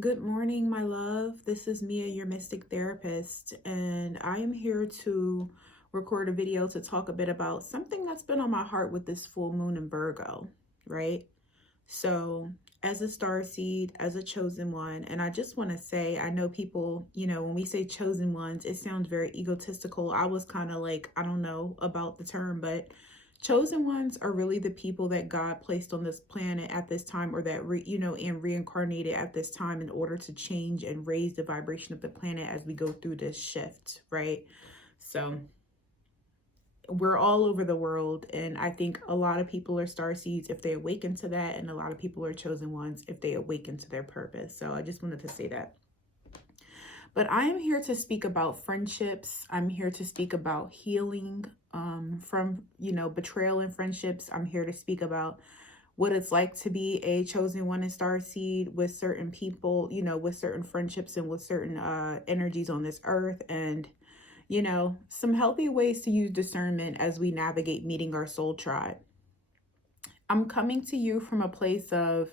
Good morning, my love. This is Mia, your mystic therapist, and I am here to record a video to talk a bit about something that's been on my heart with this full moon in Virgo, right? So, as a star seed, as a chosen one, and I just want to say, I know people, when we say chosen ones, it sounds very egotistical. I was kind of like, I don't know about the term, but chosen ones are really the people that God placed on this planet at this time, or that and reincarnated at this time in order to change and raise the vibration of the planet as we go through this shift, right? So we're all over the world, and I think a lot of people are star seeds if they awaken to that, and a lot of people are chosen ones if they awaken to their purpose. So I just wanted to say that. But I am here to speak about friendships. I'm here to speak about healing from, betrayal in friendships. I'm here to speak about what it's like to be a chosen one and star seed with certain people, with certain friendships and with certain energies on this earth. And, some healthy ways to use discernment as we navigate meeting our soul tribe. I'm coming to you from a place of,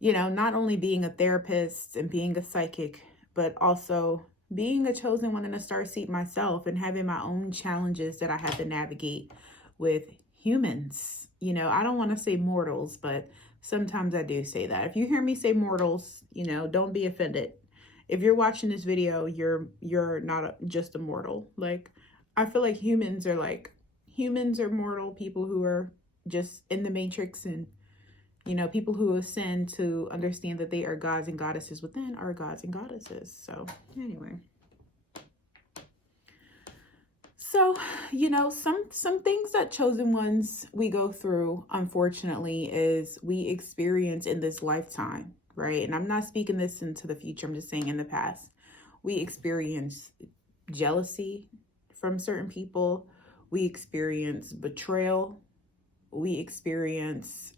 not only being a therapist and being a psychic, but also being a chosen one and a star seed myself and having my own challenges that I have to navigate with humans. I don't want to say mortals, but sometimes I do say that. If you hear me say mortals, don't be offended. If you're watching this video, you're not just a mortal. Like, I feel like humans are mortal people who are just in the matrix, and people who ascend to understand that they are gods and goddesses within are gods and goddesses. So anyway. So, some things that chosen ones we go through, unfortunately, is we experience in this lifetime, right? And I'm not speaking this into the future. I'm just saying in the past, we experience jealousy from certain people. We experience betrayal. We experience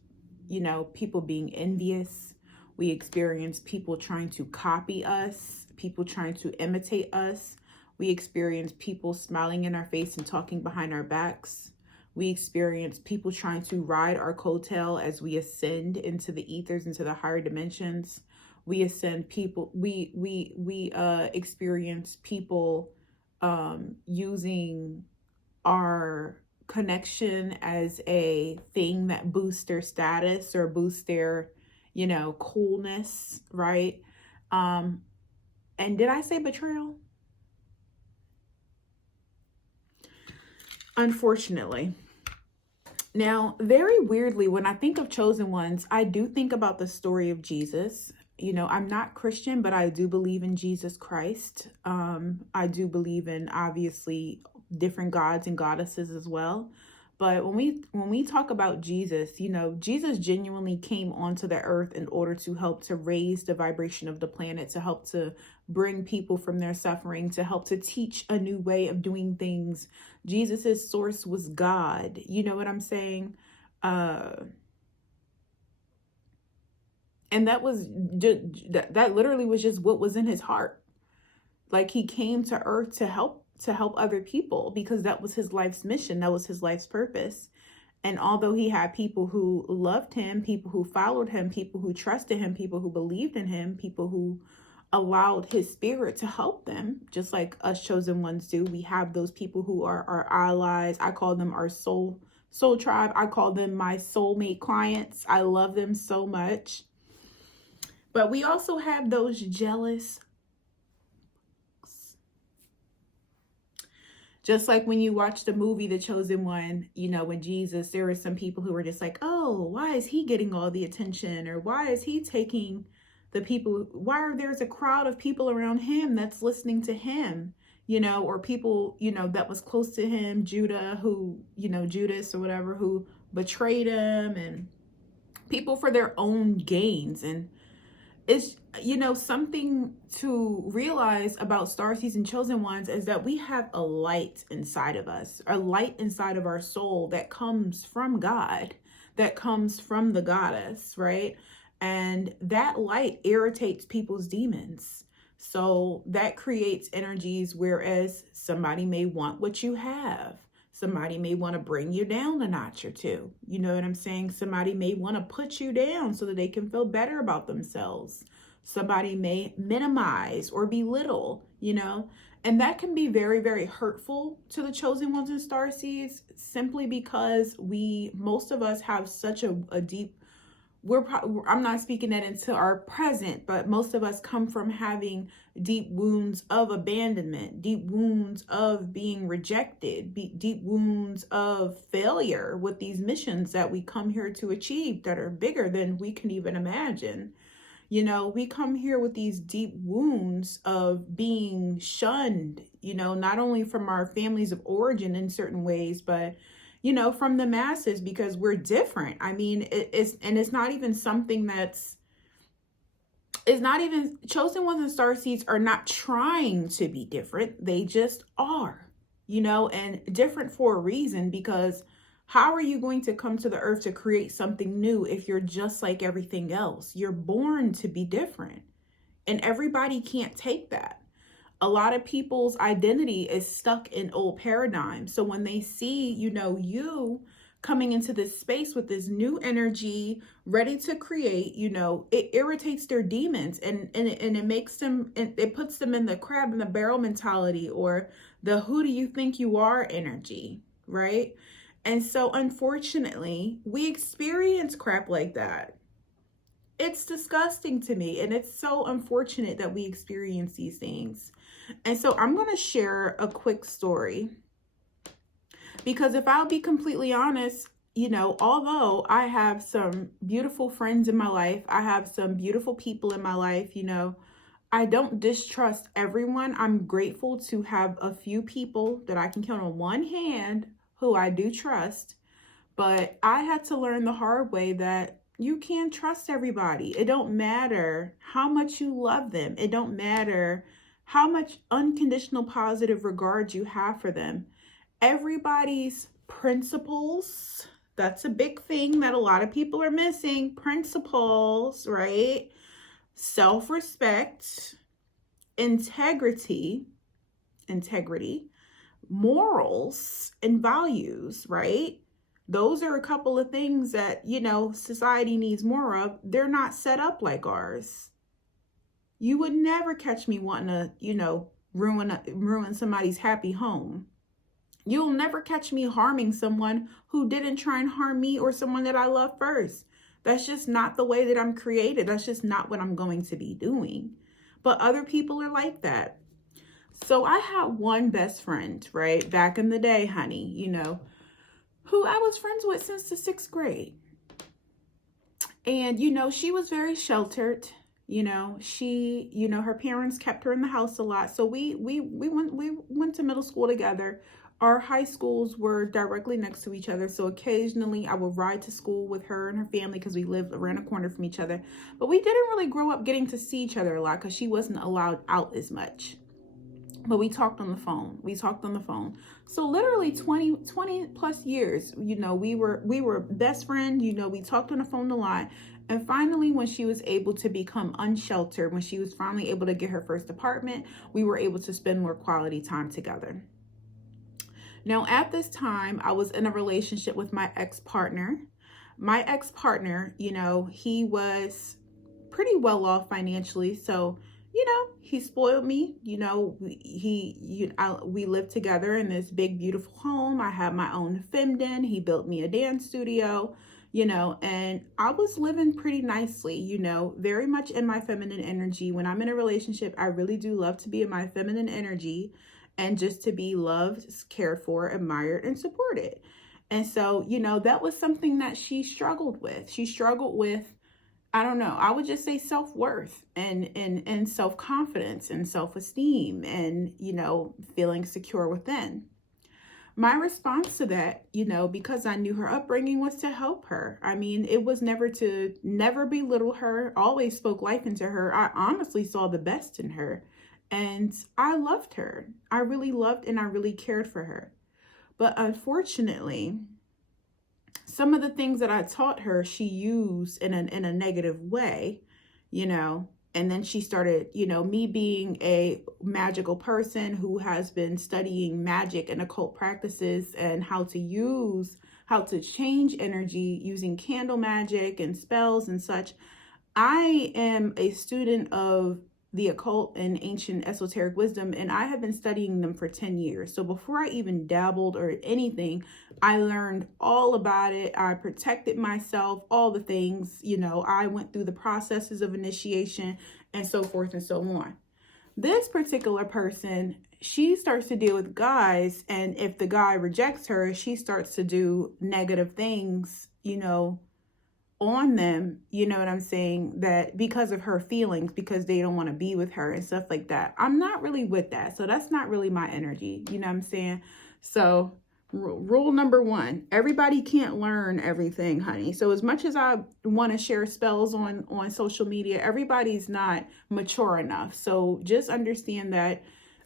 people being envious. We experience people trying to copy us, people trying to imitate us. We experience people smiling in our face and talking behind our backs. We experience people trying to ride our coattail as we ascend into the ethers, into the higher dimensions. We experience people using our connection as a thing that boosts their status or boosts their, coolness, right? And did I say betrayal? Unfortunately. Now, very weirdly, when I think of chosen ones, I do think about the story of Jesus. I'm not Christian, but I do believe in Jesus Christ. I do believe in, obviously, different gods and goddesses as well. But when we talk about Jesus, Jesus genuinely came onto the earth in order to help to raise the vibration of the planet, to help to bring people from their suffering, to help to teach a new way of doing things. Jesus's source was God. You know what I'm saying? And that was that literally was just what was in his heart. Like, he came to earth to help other people because that was his life's mission. That was his life's purpose. And although he had people who loved him, people who followed him, people who trusted him, people who believed in him, people who allowed his spirit to help them, just like us chosen ones do. We have those people who are our allies. I call them our soul tribe. I call them my soulmate clients. I love them so much. But we also have those jealous. Just like when you watch the movie The Chosen One, when Jesus, there were some people who were just like, oh, why is he getting all the attention? Or why is he taking the people? Why are there's a crowd of people around him that's listening to him? Or people, that was close to him, Judas or whatever, who betrayed him, and people for their own gains. And it's, something to realize about starseeds and chosen ones is that we have a light inside of us, a light inside of our soul that comes from God, that comes from the goddess, right? And that light irritates people's demons. So that creates energies, whereas somebody may want what you have. Somebody may want to bring you down a notch or two. You know what I'm saying? Somebody may want to put you down so that they can feel better about themselves. Somebody may minimize or belittle, and that can be very, very hurtful to the chosen ones and star seeds, simply because most of us have such a deep, I'm not speaking that into our present, but most of us come from having deep wounds of abandonment, deep wounds of being rejected, deep wounds of failure with these missions that we come here to achieve that are bigger than we can even imagine. We come here with these deep wounds of being shunned, not only from our families of origin in certain ways, but, from the masses, because we're different. I mean, it's not even something it's not even, chosen ones and starseeds are not trying to be different. They just are, and different for a reason, because how are you going to come to the earth to create something new if you're just like everything else? You're born to be different, and everybody can't take that. A lot of people's identity is stuck in old paradigms. So when they see, you coming into this space with this new energy, ready to create, it irritates their demons, and it makes them, it puts them in the crab in the barrel mentality, or the who do you think you are energy, right? And so unfortunately, we experience crap like that. It's disgusting to me, and it's so unfortunate that we experience these things. And so I'm going to share a quick story, because if I'll be completely honest, although I have some beautiful friends in my life, I have some beautiful people in my life, I don't distrust everyone. I'm grateful to have a few people that I can count on one hand who I do trust. But I had to learn the hard way that you can't trust everybody. It don't matter how much you love them. It don't matter how much unconditional positive regard you have for them. Everybody's principles, that's a big thing that a lot of people are missing. Principles, right? Self-respect, integrity, morals, and values, right? Those are a couple of things that, society needs more of. They're not set up like ours. You would never catch me wanting to, ruin somebody's happy home. You'll never catch me harming someone who didn't try and harm me or someone that I love first. That's just not the way that I'm created. That's just not what I'm going to be doing. But other people are like that. So I had one best friend, right, back in the day, honey, who I was friends with since the 6th grade. And, she was very sheltered. She, her parents kept her in the house a lot. So we went to middle school together. Our high schools were directly next to each other. So occasionally I would ride to school with her and her family, because we lived around a corner from each other. But we didn't really grow up getting to see each other a lot, because she wasn't allowed out as much. But we talked on the phone. So literally 20 plus years, we were best friends, we talked on the phone a lot. And finally, when she was able to become unsheltered, when she was finally able to get her first apartment, we were able to spend more quality time together. Now, at this time, I was in a relationship with my ex-partner. My ex-partner, he was pretty well off financially. So, he spoiled me. We lived together in this big, beautiful home. I had my own femden. He built me a dance studio, and I was living pretty nicely, very much in my feminine energy. When I'm in a relationship, I really do love to be in my feminine energy and just to be loved, cared for, admired, and supported. And so, that was something that she struggled with. She struggled with, I don't know, I would just say self-worth and self-confidence and self-esteem and, feeling secure within. My response to that, because I knew her upbringing, was to help her. I mean, it was never belittle her, always spoke life into her. I honestly saw the best in her, and I loved her. I really loved and I really cared for her. But unfortunately, some of the things that I taught her, she used in a negative way, and then she started, me being a magical person who has been studying magic and occult practices and how to change energy using candle magic and spells and such. I am a student of the occult and ancient esoteric wisdom, and I have been studying them for 10 years. So before I even dabbled or anything, I learned all about it. I protected myself, all the things, I went through the processes of initiation and so forth and so on. This particular person, she starts to deal with guys, and if the guy rejects her, she starts to do negative things, on them, you know what I'm saying, that because of her feelings, because they don't want to be with her and stuff like that. I'm not really with that. So that's not really my energy, you know what I'm saying? So rule number one, everybody can't learn everything, honey. So as much as I want to share spells on social media, everybody's not mature enough. So just understand that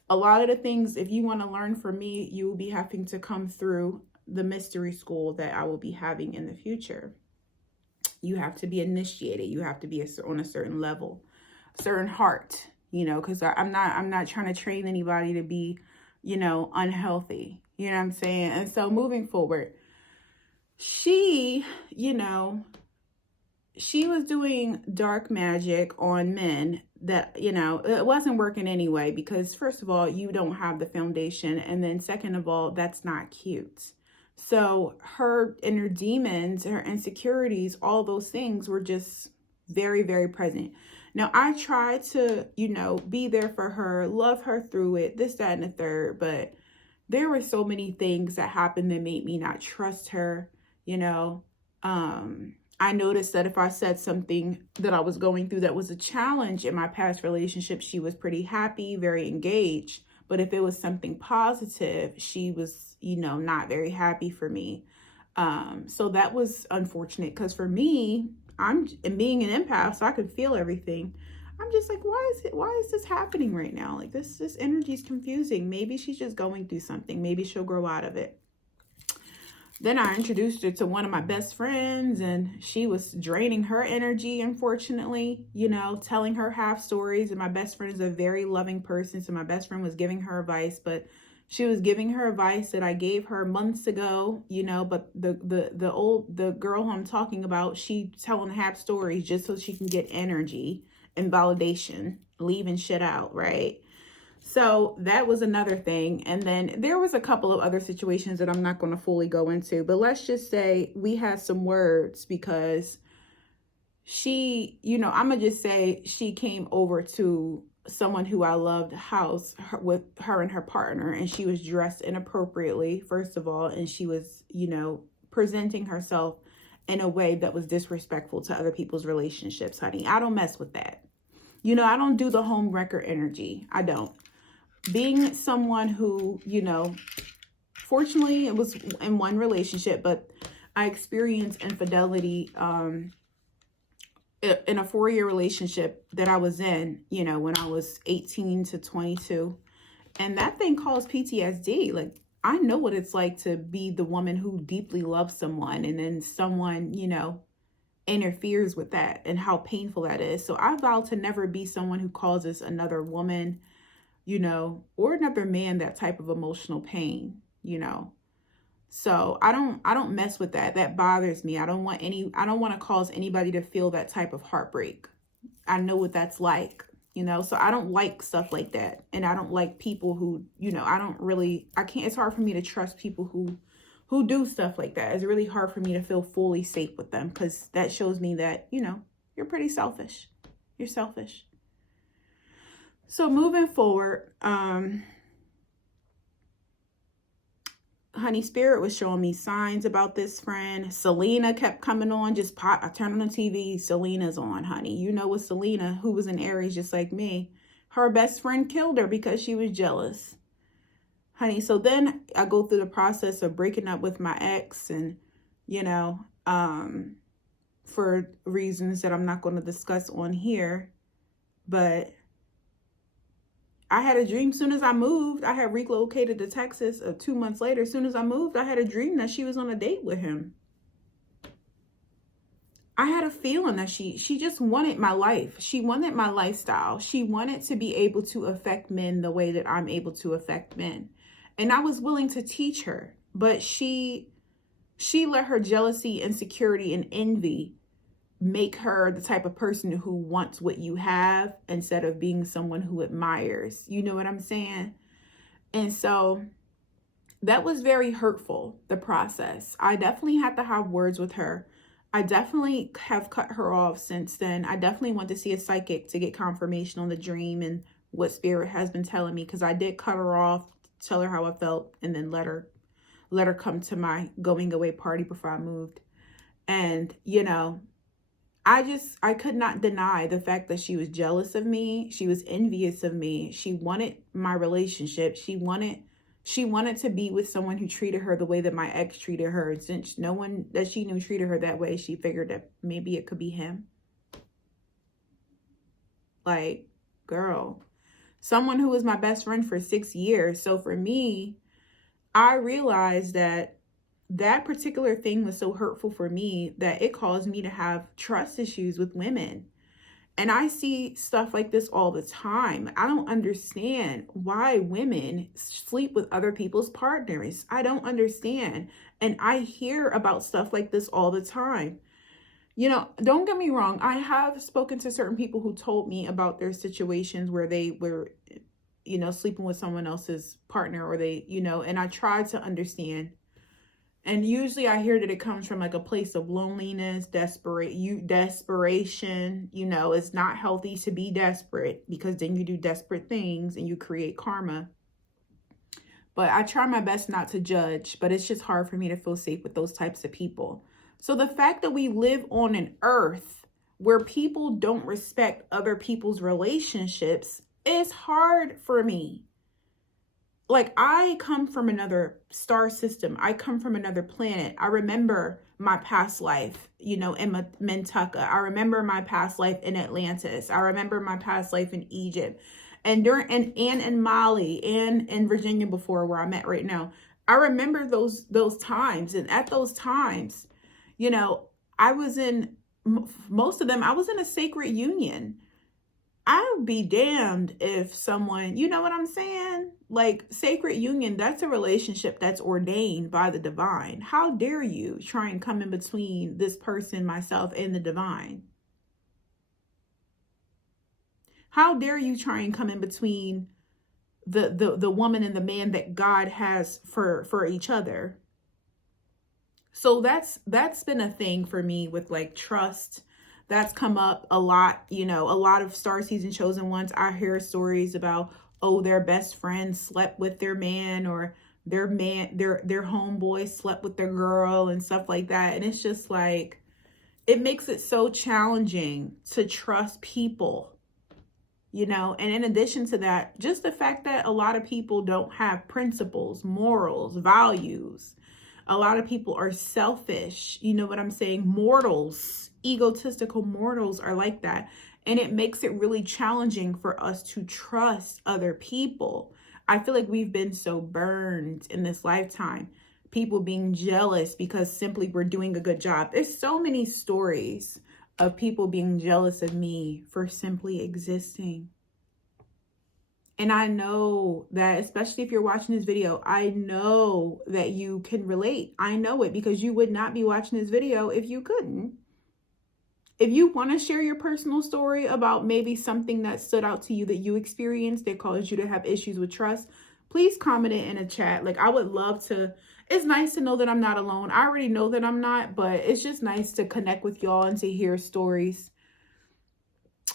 a lot of the things, if you want to learn from me, you will be having to come through the mystery school that I will be having in the future. You have to be initiated. You have to be on a certain level, certain heart, because I'm not trying to train anybody to be, unhealthy. You know what I'm saying? And so moving forward, she was doing dark magic on men that, it wasn't working anyway, because first of all, you don't have the foundation. And then second of all, that's not cute. So her inner demons, her insecurities, all those things were just very, very present. Now, I tried to, be there for her, love her through it, this, that, and the third. But there were so many things that happened that made me not trust her, I noticed that if I said something that I was going through that was a challenge in my past relationship, she was pretty happy, very engaged. But if it was something positive, she was, not very happy for me. So that was unfortunate, because for me, I'm being an empath, so I could feel everything. I'm just like, why is this happening right now? Like this energy is confusing. Maybe she's just going through something. Maybe she'll grow out of it. Then I introduced her to one of my best friends, and she was draining her energy, unfortunately, telling her half stories. And my best friend is a very loving person. So my best friend was giving her advice, but she was giving her advice that I gave her months ago, but the girl who I'm talking about, she telling half stories just so she can get energy and validation, leaving shit out, right? So that was another thing. And then there was a couple of other situations that I'm not going to fully go into, but let's just say we had some words, because she, I'm going to just say she came over to someone who I loved house with her and her partner, and she was dressed inappropriately, first of all, and she was, presenting herself in a way that was disrespectful to other people's relationships, honey. I don't mess with that. I don't do the home wrecker energy. I don't. Being someone who, fortunately it was in one relationship, but I experienced infidelity in a 4-year relationship that I was in, when I was 18 to 22. And that thing caused PTSD. Like, I know what it's like to be the woman who deeply loves someone, and then someone, interferes with that, and how painful that is. So I vow to never be someone who causes another woman, or another man that type of emotional pain, So I don't mess with that. That bothers me. I don't want to cause anybody to feel that type of heartbreak. I know what that's like, so I don't like stuff like that. And I don't like people who, it's hard for me to trust people who do stuff like that. It's really hard for me to feel fully safe with them, because that shows me that, you're pretty selfish. You're selfish. So moving forward, honey, Spirit was showing me signs about this friend. Selena kept coming on, I turned on the TV, Selena's on, honey. You know what, Selena, who was in Aries just like me, her best friend killed her because she was jealous. Honey, so then I go through the process of breaking up with my ex, and, for reasons that I'm not going to discuss on here, but I had a dream soon as I moved. I had relocated to Texas 2 months later. As soon as I moved, I had a dream that she was on a date with him. I had a feeling that she just wanted my life. She wanted my lifestyle. She wanted to be able to affect men the way that I'm able to affect men. And I was willing to teach her, but she let her jealousy, insecurity, and envy make her the type of person who wants what you have instead of being someone who admires. You know what I'm saying? And so that was very hurtful, the process. I definitely had to have words with her. I definitely have cut her off since then. I definitely went to see a psychic to get confirmation on the dream and what spirit has been telling me, because I did cut her off, tell her how I felt, and then let her come to my going away party before I moved. And, you know, I could not deny the fact that she was jealous of me. She was envious of me. She wanted my relationship. She wanted to be with someone who treated her the way that my ex treated her. And since no one that she knew treated her that way, she figured that maybe it could be him. Like, girl, someone who was my best friend for 6 years. So for me, I realized that particular thing was so hurtful for me that it caused me to have trust issues with women. And I see stuff like this all the time. I don't understand why women sleep with other people's partners. I don't understand. And I hear about stuff like this all the time. You know, don't get me wrong. I have spoken to certain people who told me about their situations where they were, you know, sleeping with someone else's partner, or they, you know, and I tried to understand. And usually I hear that it comes from like a place of loneliness, desperation. You know, it's not healthy to be desperate, because then you do desperate things and you create karma. But I try my best not to judge, but it's just hard for me to feel safe with those types of people. So the fact that we live on an earth where people don't respect other people's relationships is hard for me. Like, I come from another star system. I come from another planet. I remember my past life, you know, in Mentucca. I remember my past life in Atlantis. I remember my past life in Egypt. And in Mali and in Virginia before, where I'm at right now. I remember those times. And at those times, you know, I was in, most of them, I was in a sacred union. I would be damned if someone, you know what I'm saying? Like, sacred union, that's a relationship that's ordained by the divine. How dare you try and come in between this person, myself, and the divine? How dare you try and come in between the woman and the man that God has for each other? So that's been a thing for me with like trust. That's come up a lot, you know, a lot of Starseeds Chosen Ones. I hear stories about, oh, their best friend slept with their man, or their homeboy slept with their girl and stuff like that. And it's just like, it makes it so challenging to trust people, you know. And in addition to that, just the fact that a lot of people don't have principles, morals, values. A lot of people are selfish. You know what I'm saying? Mortals, egotistical mortals are like that. And it makes it really challenging for us to trust other people. I feel like we've been so burned in this lifetime. People being jealous because simply we're doing a good job. There's so many stories of people being jealous of me for simply existing. And I know that, especially if you're watching this video, I know that you can relate. I know it, because you would not be watching this video if you couldn't. If you want to share your personal story about maybe something that stood out to you that you experienced that caused you to have issues with trust, please comment it in a chat. Like, I would love to. It's nice to know that I'm not alone. I already know that I'm not, but it's just nice to connect with y'all and to hear stories.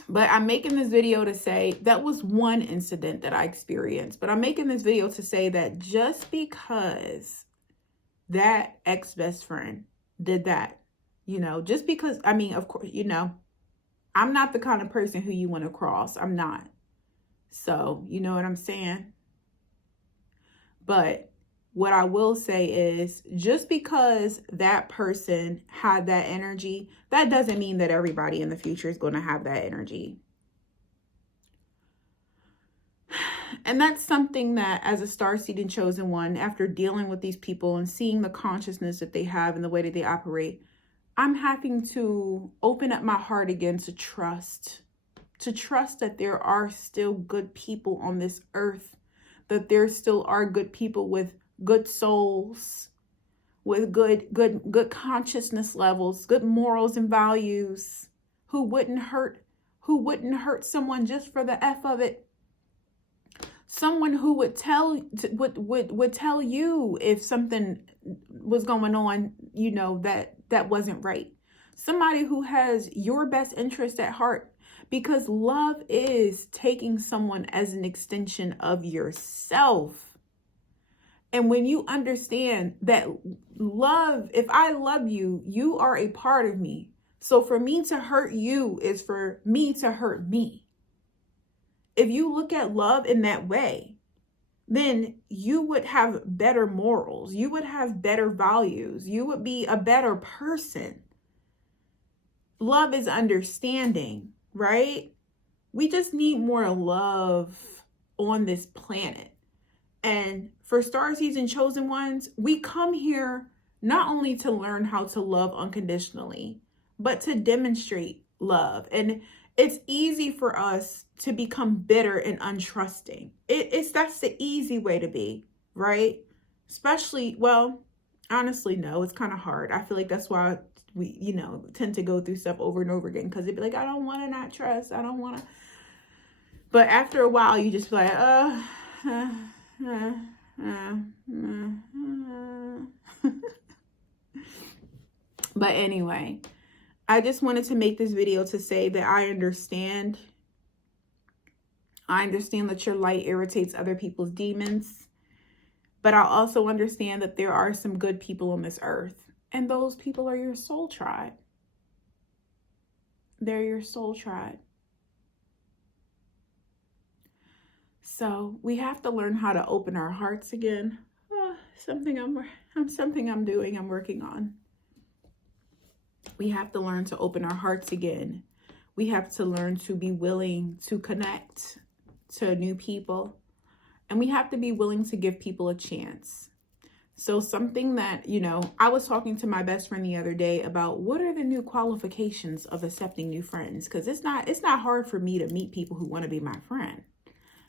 But I'm making this video to say that was one incident that I experienced. But I'm making this video to say that just because that ex-best friend did that, you know, just because, I mean, of course, you know, I'm not the kind of person who you want to cross. I'm not. So, you know what I'm saying? But what I will say is, just because that person had that energy, that doesn't mean that everybody in the future is going to have that energy. And that's something that, as a Starseed Chosen One, after dealing with these people and seeing the consciousness that they have and the way that they operate, I'm having to open up my heart again to trust that there are still good people on this earth, that there still are good people with good souls, with good consciousness levels, good morals and values, who wouldn't hurt someone just for the F of it. Someone who would tell you if something was going on, you know, that wasn't right. Somebody who has your best interest at heart, because love is taking someone as an extension of yourself. And when you understand that love, if I love you, you are a part of me. So for me to hurt you is for me to hurt me. If you look at love in that way, then you would have better morals. You would have better values. You would be a better person. Love is understanding, right? We just need more love on this planet. And for Starseeds and Chosen Ones, we come here not only to learn how to love unconditionally, but to demonstrate love. And it's easy for us to become bitter and untrusting. That's the easy way to be, right? Especially, well, honestly, no, it's kind of hard. I feel like that's why we, you know, tend to go through stuff over and over again, because it'd be like, I don't want to not trust. I don't want to. But after a while, you just be like, But anyway, I just wanted to make this video to say that I understand that your light irritates other people's demons, but I also understand that there are some good people on this earth, and those people are your soul tribe. They're your soul tribe. So we have to learn how to open our hearts again. Something I'm working on. We have to learn to open our hearts again. We have to learn to be willing to connect to new people. And we have to be willing to give people a chance. So something that, you know, I was talking to my best friend the other day about what are the new qualifications of accepting new friends? Because it's not hard for me to meet people who want to be my friend.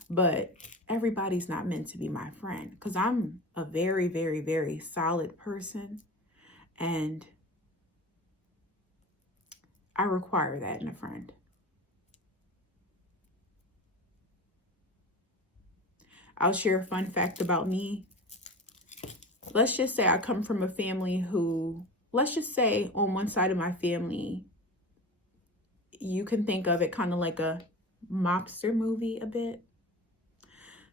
But everybody's not meant to be my friend, because I'm a very, very, very solid person. And I require that in a friend. I'll share a fun fact about me. Let's just say I come from a family who, let's just say on one side of my family, you can think of it kind of like a mobster movie a bit.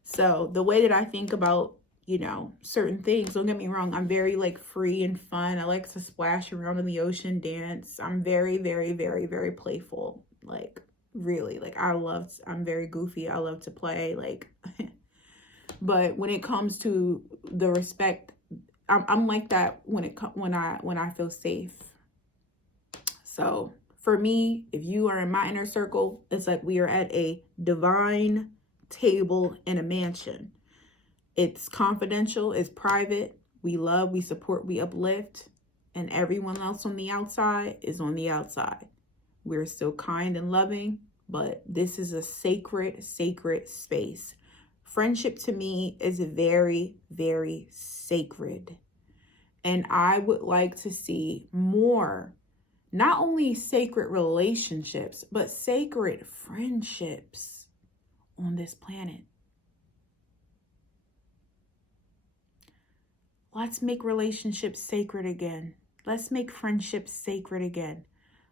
So the way that I think about, you know, certain things, don't get me wrong, I'm very like free and fun. I like to splash around in the ocean, dance. I'm very, very, very, very playful. Like really, like I'm very goofy. I love to play, like, but when it comes to the respect, I'm like that when I feel safe. So for me, if you are in my inner circle, it's like we are at a divine table in a mansion. It's confidential, it's private. We love, we support, we uplift, and everyone else on the outside is on the outside. We're still kind and loving, but this is a sacred, sacred space. Friendship to me is very, very sacred. And I would like to see more, not only sacred relationships, but sacred friendships on this planet. Let's make relationships sacred again. Let's make friendships sacred again.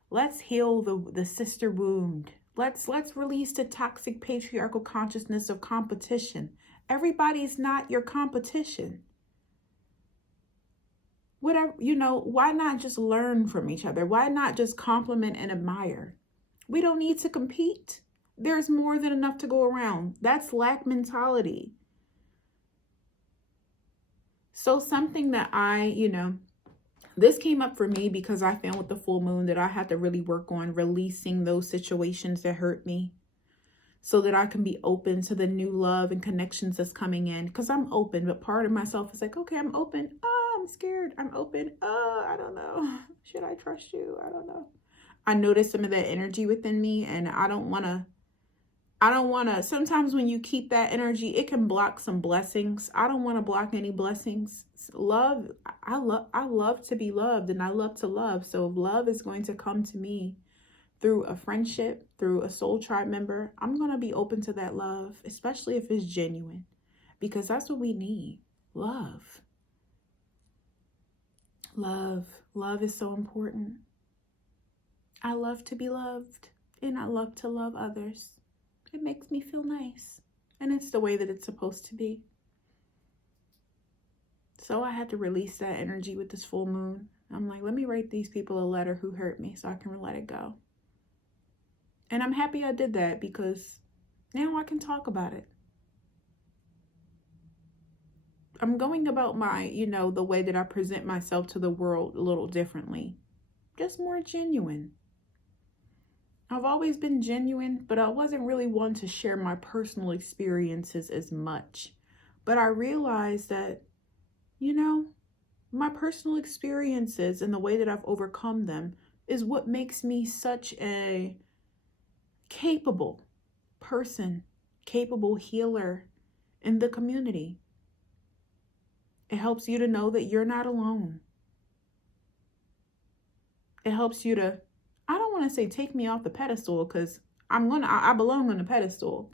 Let's heal the sister wound. Let's release the toxic patriarchal consciousness of competition. Everybody's not your competition. Whatever, you know, why not just learn from each other? Why not just compliment and admire? We don't need to compete. There's more than enough to go around. That's lack mentality. So something that this came up for me because I found with the full moon that I had to really work on releasing those situations that hurt me so that I can be open to the new love and connections that's coming in. Because I'm open, but part of myself is like, okay, I'm open. Oh, I'm scared. I'm open. Oh, I don't know. Should I trust you? I don't know. I noticed some of that energy within me, and I don't want to I don't want to, sometimes when you keep that energy, it can block some blessings. I don't want to block any blessings. Love, I love to be loved, and I love to love. So if love is going to come to me through a friendship, through a soul tribe member, I'm going to be open to that love, especially if it's genuine, because that's what we need. Love. Love is so important. I love to be loved, and I love to love others. It makes me feel nice, and it's the way that it's supposed to be. So I had to release that energy with this full moon. I'm like, let me write these people a letter who hurt me so I can let it go. And I'm happy I did that, because now I can talk about it. I'm going about my, the way that I present myself to the world a little differently. Just more genuine. I've always been genuine, but I wasn't really one to share my personal experiences as much. But I realized that, my personal experiences and the way that I've overcome them is what makes me such a capable person, capable healer in the community. It helps you to know that you're not alone. It helps you to, I don't want to say take me off the pedestal, because I belong on the pedestal.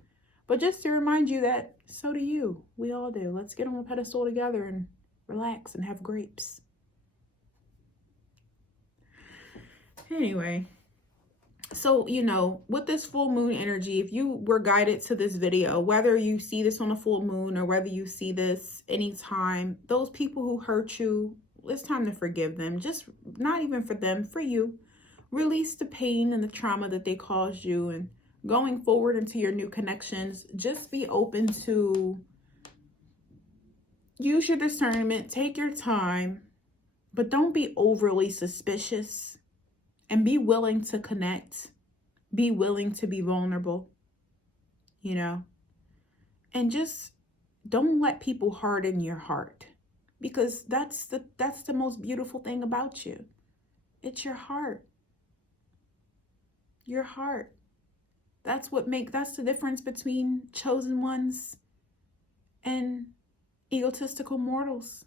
But just to remind you that so do you. We all do. Let's get on the pedestal together and relax and have grapes. Anyway, so, with this full moon energy, if you were guided to this video, whether you see this on a full moon or whether you see this anytime, those people who hurt you, it's time to forgive them. Just not even for them, for you. Release the pain and the trauma that they caused you, and going forward into your new connections, just be open to use your discernment, take your time, but don't be overly suspicious, and be willing to connect, be willing to be vulnerable, and just don't let people harden your heart, because that's the most beautiful thing about you. It's your heart. Your heart. That's the difference between chosen ones and egotistical mortals.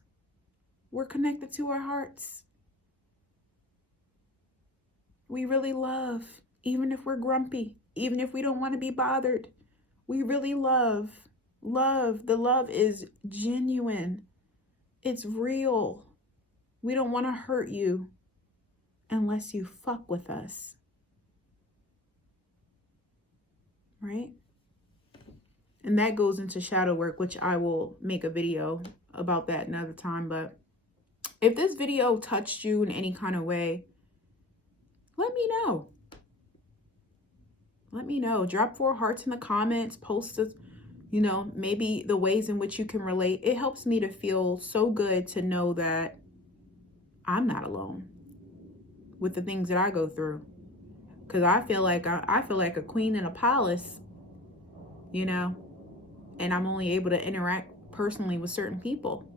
We're connected to our hearts. We really love, even if we're grumpy, even if we don't want to be bothered. We really love. The love is genuine. It's real. We don't want to hurt you unless you fuck with us. Right? And that goes into shadow work, which I will make a video about that another time. But if this video touched you in any kind of way, let me know. Let me know. Drop 4 hearts in the comments. Post us, maybe the ways in which you can relate. It helps me to feel so good to know that I'm not alone with the things that I go through. Because I feel like a queen in a palace, and I'm only able to interact personally with certain people.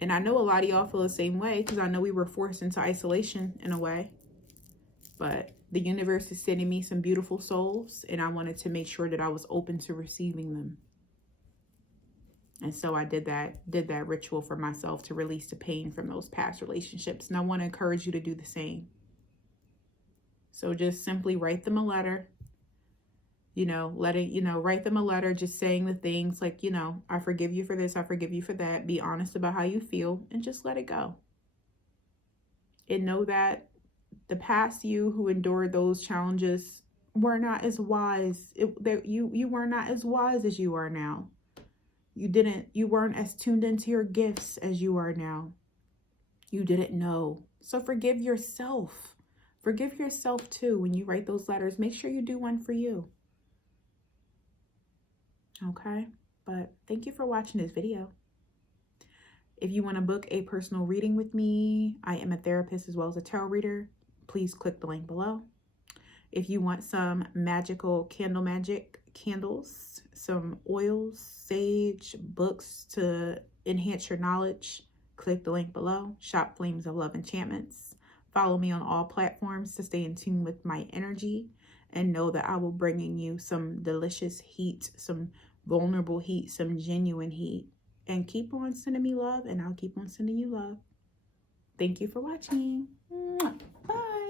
And I know a lot of y'all feel the same way, because I know we were forced into isolation in a way. But the universe is sending me some beautiful souls, and I wanted to make sure that I was open to receiving them. And so I did that ritual for myself to release the pain from those past relationships. And I want to encourage you to do the same. So just simply write them a letter, write them a letter, just saying the things like, I forgive you for this, I forgive you for that. Be honest about how you feel, and just let it go. And know that the past you who endured those challenges were not as wise. You were not as wise as you are now. You weren't as tuned into your gifts as you are now. You didn't know. So forgive yourself. Forgive yourself too when you write those letters. Make sure you do one for you. Okay? But thank you for watching this video. If you want to book a personal reading with me, I am a therapist as well as a tarot reader. Please click the link below. If you want some magical candles, some oils, sage, books to enhance your knowledge, click the link below. Shop Flames of Love Enchantments. Follow me on all platforms to stay in tune with my energy, and know that I will bringing you some delicious heat, some vulnerable heat, some genuine heat. And keep on sending me love, and I'll keep on sending you love. Thank you for watching. Bye.